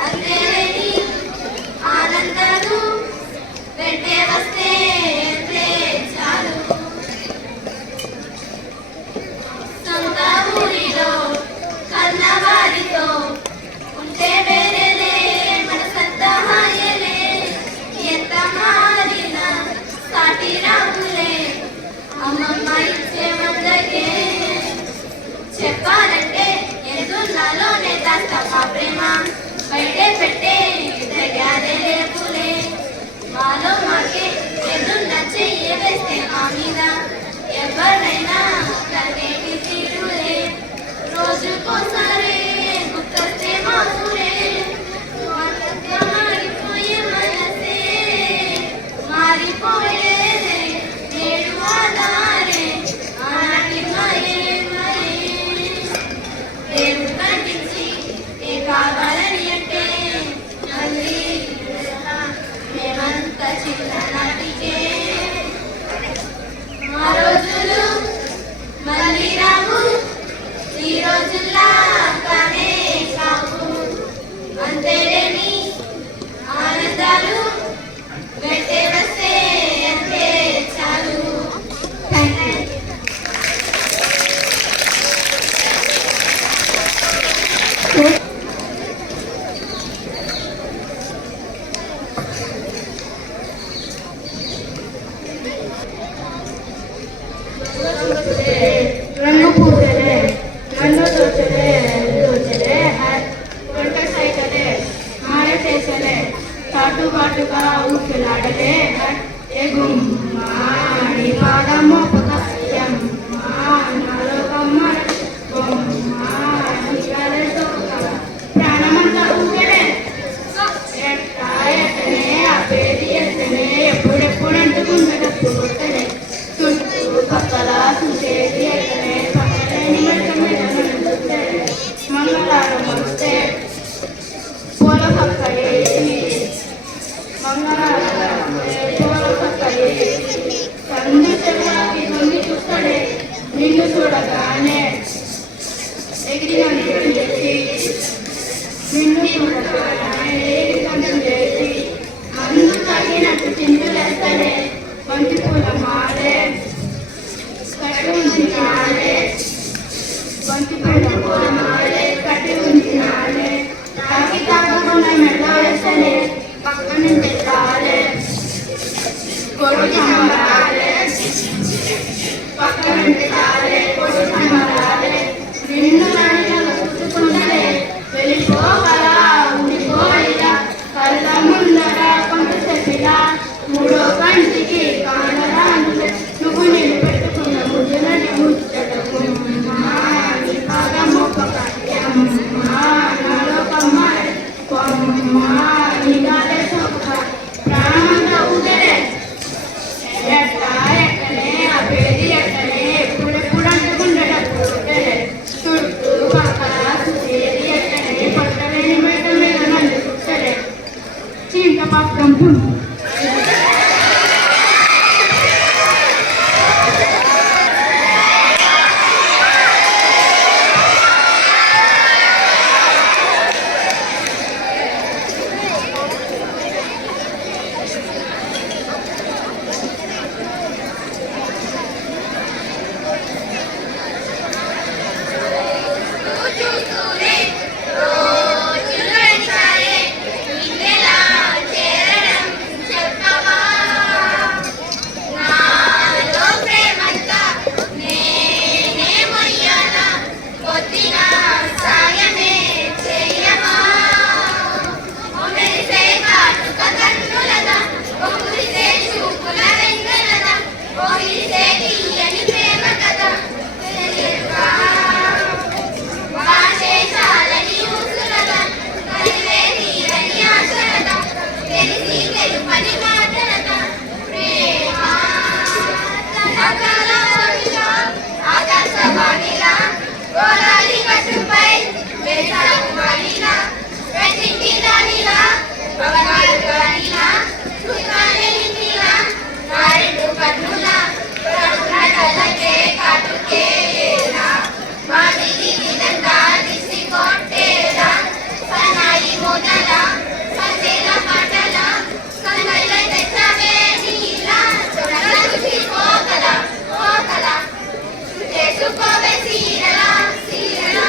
అంతేనేని ఆనందాలు వెంటే వస్తే అంతే చాలు సొంత ఊరిలో కన్నవారితో ఉంటే వేరేలే మనసంతా హాయలే ఎంత మారినా సాటి రాములే అమ్మమ్మ ఇచ్చే మందకే చెప్పాలంటే ఎదున్నాలోనే దాస్తప్ప ప్రేమ బయటే పెట్టే దగ్గరే లేపులే మాలో మాకే ఎదున్న చెయ్యి వేస్తే మా మీద ఎవరైనా కన్నేటి తీరులే రోజుకోసారి గుర్తొస్తే మామూలే మారిపోయే మనసే మారిపోయే నేడు ఆధారే ఆనాటి మాయే మాయే దేవుడు కనిపించి ఏ కావాలని అంటే మళ్ళీ మేమంతా చిన్ననాటికే ఆ రోజులు నగరాల వాణిలా ఆకాశవాణిలా గోదావరి కట్టుపై వేసాము వాణిలా వెతికి దానిలా బంగారు గానిలా సుఖానే నిండిలా నా రెండు కన్నులా కరుణ కలకే కాటుకే ఏలా మాదిరి విధంగా దిసి కొట్టేలా సన్నాయి మోతల సందేల పాటల కన్నయ్య తెచ్చవే నీలా చొరల చూసి పోకల పోకల చేసుకోవే సీరల సీరల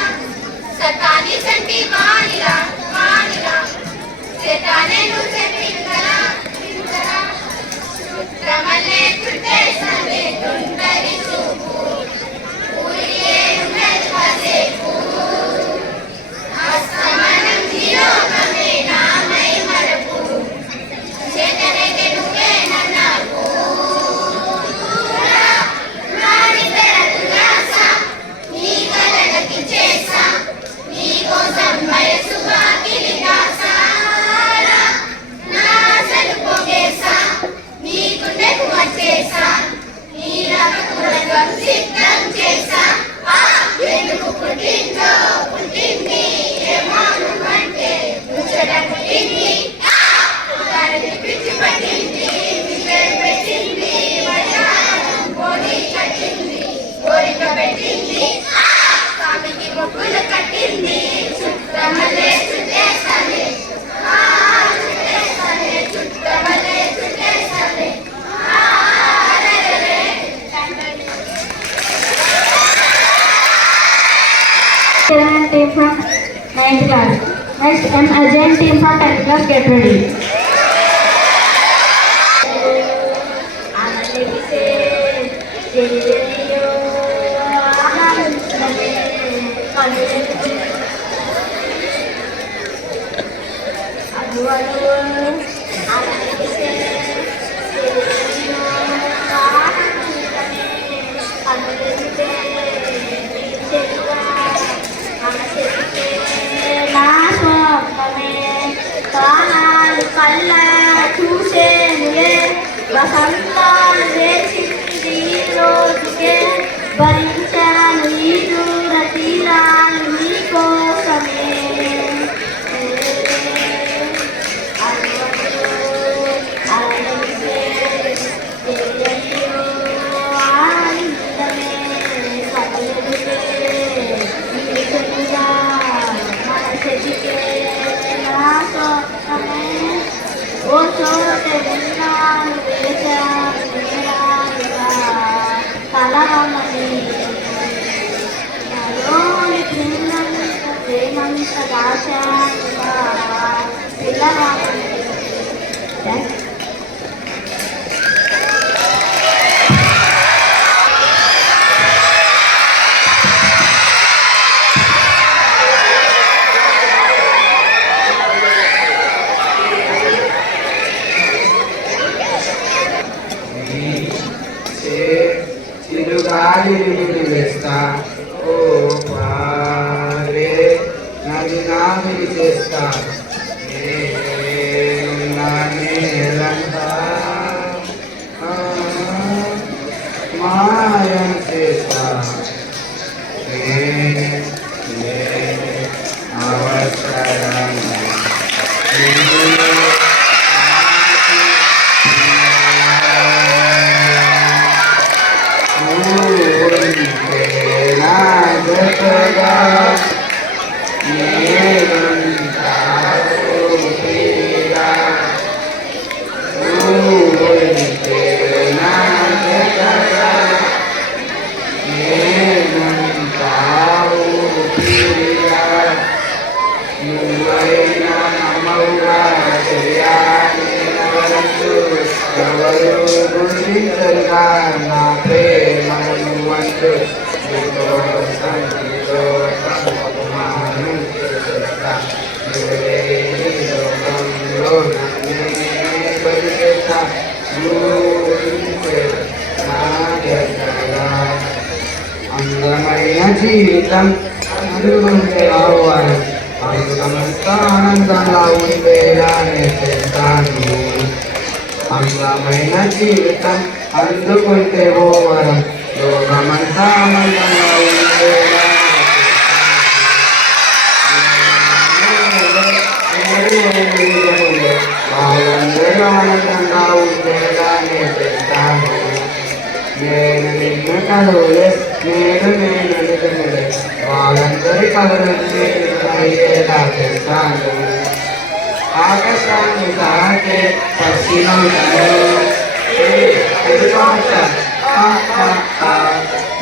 సతాని సంటి వాణిలా వాణిలా చేతానే నువ్వు చెప్పిందల పిందల చుట్రమల్లే చుట్టేసవే తుంటరి చూపు ఊరికే ఉన్నది పసేపు అస్తమనం దిలోకమే నామై మరపు చేతనైతే నువ్వే నన్నాకు నాడిద్దర తులాస నీ కలగకి చేసా నీ కోసం వయసు బాకిలి దాసా నా అసలు పొగేసా నీ గుండెకు వచ్చేసా నీ రకం సిద్ధం చేసా ఎందుకు పుట్టిందో పుట్టింది ఏమో నువ్వంటే ముచ్చట పుట్టింది దానికి పిచ్చి పట్టింది పిల్లలు పెట్టింది వయారం కోడి కట్టింది కోరిక పెట్టింది స్వామికి మొక్కులు కట్టింది చుట్టమలే చుట్టేసలే చుట్టేసలే చుట్టమలే చుట్టేసలే Kiran team from 9th class. Next, M. Ajay team from 10th class. Get ready. నా స్వప్నమే కానాలు కళ్ళ చూసేనులే వసంతాలు వేసింది ఈ రోజుకే భరించాను ఈ దూర తీరాలు నీకోసమే ఓ చోట విన్నాను వేశాను నేరాలుగా కలవమని నాలోని ప్రేమంత ప్రేమంత దాచానుగా పిల్లవామని చిరుగాలిని వేస్తా ఓ పారే నది నామిని చేస్తా నేలంతా మాయం చేస్తా అవసరం నా ప్రేమను వంటు అందమైన జీవితం అందుకుంటే రావాలి అందుకంత ఆనందంగా ఉండేలా నేను చేస్తాను అందమైన జీవితం అందుకుంటే ఓ వరం లోకమంతా ఆనందంగా ఉండేలా వాళ్ళందరూ ఆనందంగా ఉండేలా నేర్పిస్తాను. నేను నిన్ను కలువులే నేను నిజములే వాళ్ళందరి కలవన్నీ అయ్యేలా చేస్తాను. ఆకాశాన్ని తాకే పక్షినవుతాను.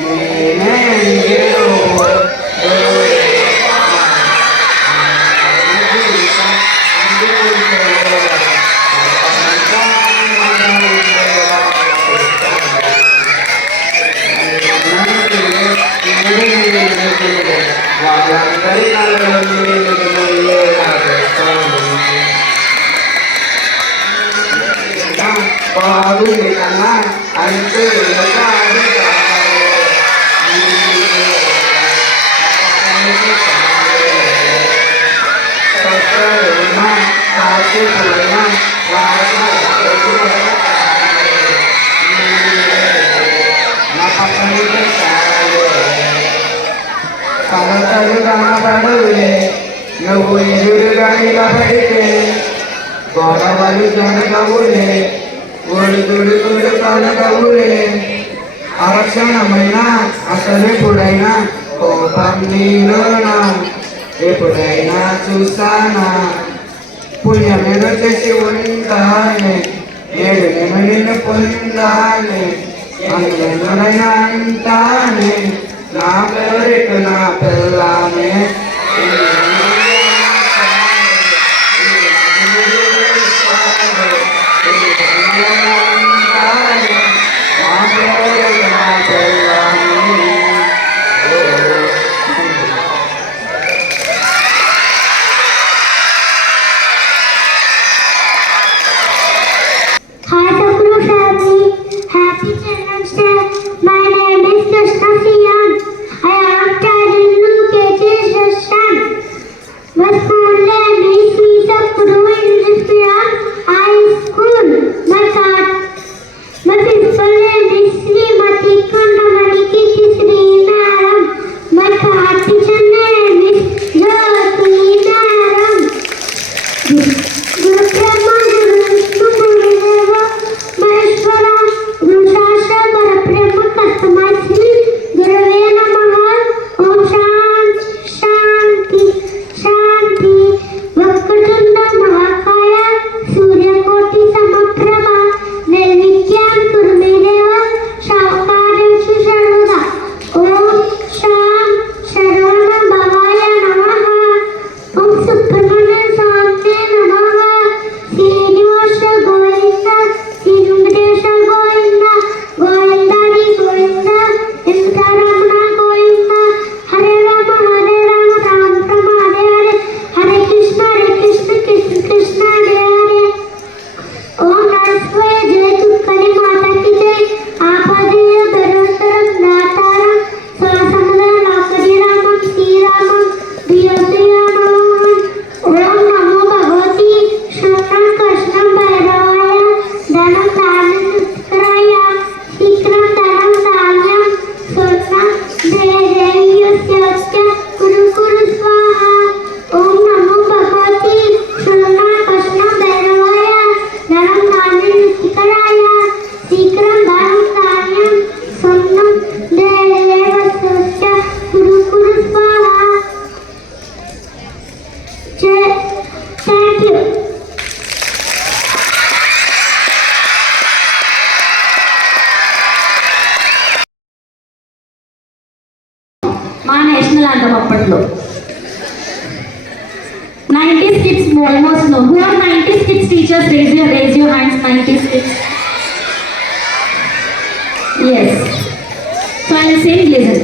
నేనే వాళ్ళందరి బాగుంది కన్నా అంటే పలకలు కనబడులే నువ్వు ఎదురుగా నిలబడితే గొడవలు జరగవులే ఒడుదుడుకులు కలగవులే అవక్షణమైన అసలు ఎప్పుడైనా కోపం నీలోనా ఎప్పుడైనా చూస్తానా పుణ్యమేదో చేసి ఉంటానే ఏడు నిన్ను పొందానే అందులోనైనా అంటానే నా ఫేవరెట్ నా పిల్లానే Hi Sakura family, happy Children's Day. My name is Krishna Siyan. I am studying in KG Session. My school name is Sakura English Medium High School. My principal name is Srimati Kandamani Kirti Sri Madam. My class teacher name is Jyoti Madam. Guru Brahma Guru Vishnu Guru Deva Maheshwara Guru Shastra Parabrahma Tasmai Gurave Namaha. Om Shanti Shanti Shanti. Vakatunda Mahakaya Surya Koti Samaprabha Nirvikyam Kurme Deva Shavakarya Sharvada. Om Sham Sharavana Bhavaya Namaha. Om Subramanya Sante Namaha. Srinivasa Govinda Srinivasa Govinda Govindari Govinda Indramana Govinda Hare Rama Hare Rama Rama Rama Hare Hare Hare Krishna Krishna Krishna Hare Hare. Om Namaste Jai Tukkani Mata Ki Jai. Aapadaya Dharantaram Nataram Sasamudra Lakari Ramam Sri Ramam Diyotaya Namahan. Om Namo Bhagavati Shranam Krishnam Bhairavaya Dhanam Dhanam Utkaraya Shikram Dhanam Dhanyam Swarnam Deyasya Kuru Kuru Swaha. Om Namo Bhagavati Shranam Krishnam Bhairavaya Dhanam Dhanam Utkaraya Shikram Dhanam Dhanyam Swarnam Deyasya Kuru Kuru Swaha. Thank you. మా national anthem అప్పట్లో 90s kids almost know. Who are 90s kids teachers? Raise your hands. 90s kids. Yes. So I will sing, listen.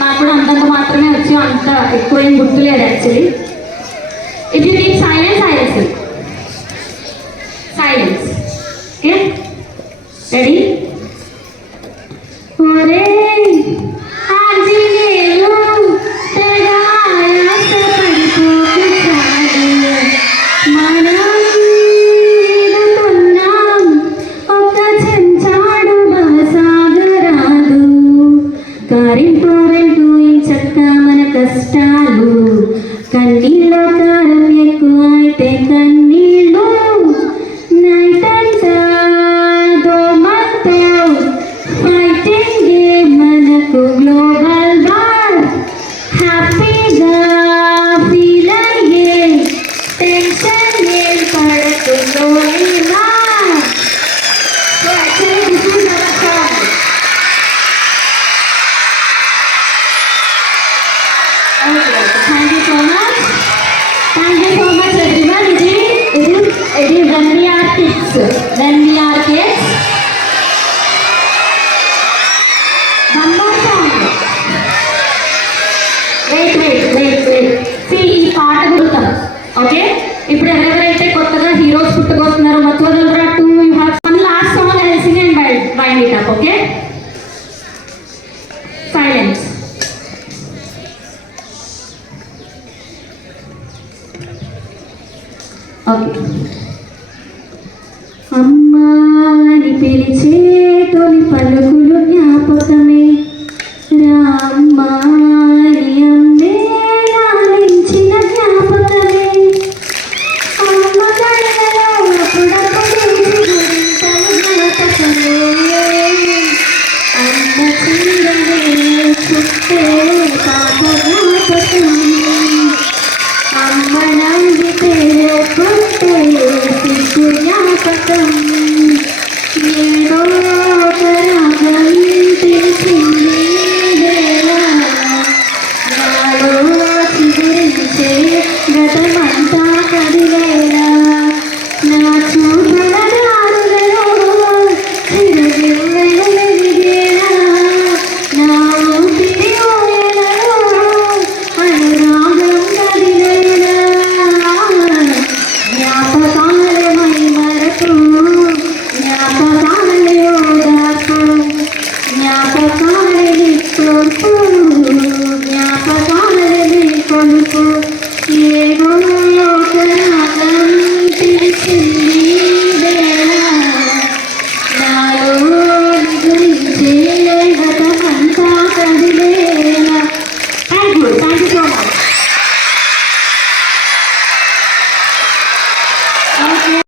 నాకు కూడా అంతంత మాత్రమే వచ్చు, అంత ఎక్కువ ఏం గుర్తులేదు actually. If you need silence, I will sing. Silence. Okay? Ready? Ore Anjaneyulu తెగ ఆయాసపడిపోకుచాడు. మనం ఉన్నాం ఒక చెంచాడు బలం. మరింపారెంటూ చక్క మన కష్టాలు కన్నీళ్ళ కారం ఎక్కువ అయితే కన్నీళ్ళు నైట్ అంతా దోమతో ఫైటింగ్ మనకు గ్లోబల్ వార్ హ్యాపీగా ఫీల్ అయ్యే టెన్షన్ ఏం పడతుందో ఇలా So actually this is our song. Okay, thank you so much. Thank you so much everyone. It is when we are kids. When we are kids. One more song. Wait. See, ఈ పాట గుర్తాం. Okay? ఇప్పుడు ఎవరెవరైతే కొత్తగా heroes పుట్టుకొస్తున్నారో మత్వదలరా to you have one last song and sing and wind it up okay silence okay అమ్మా అని పిలిచే తొలి పలుకులు జ్ఞాపకమే రామ్మా అని అమ్మే లాలించిన జ్ఞాపకమే అమ్మ కళ్ళలో అప్పుడప్పుడు జ్ఞాపకమే అమ్మ చీరలే చుట్టే పాప జ్ఞాపకం అమ్మ నవ్వితే పుట్టే సిగ్గు జ్ఞాపకం ఏదో రాగం తెలిసింది నాలో చిగురించే గతమంతా కదిలేలా నా చూపుల దారులలో చిరుదివ్వెలు వెలిగేలా నా ఊపిరి ఊయలలో అనురాగం కదిలేలా జ్ఞాపకాలే మై మరపు జ్ఞాపకాలే ఓదార్పు జ్ఞాపకాలే తోర్పు జ్ఞాపకాలే కొలుపు ఏదో లోకరాగం తెలిసింది వేళ నాలో గురించే గతమంతా కదిలేలా thank you so much okay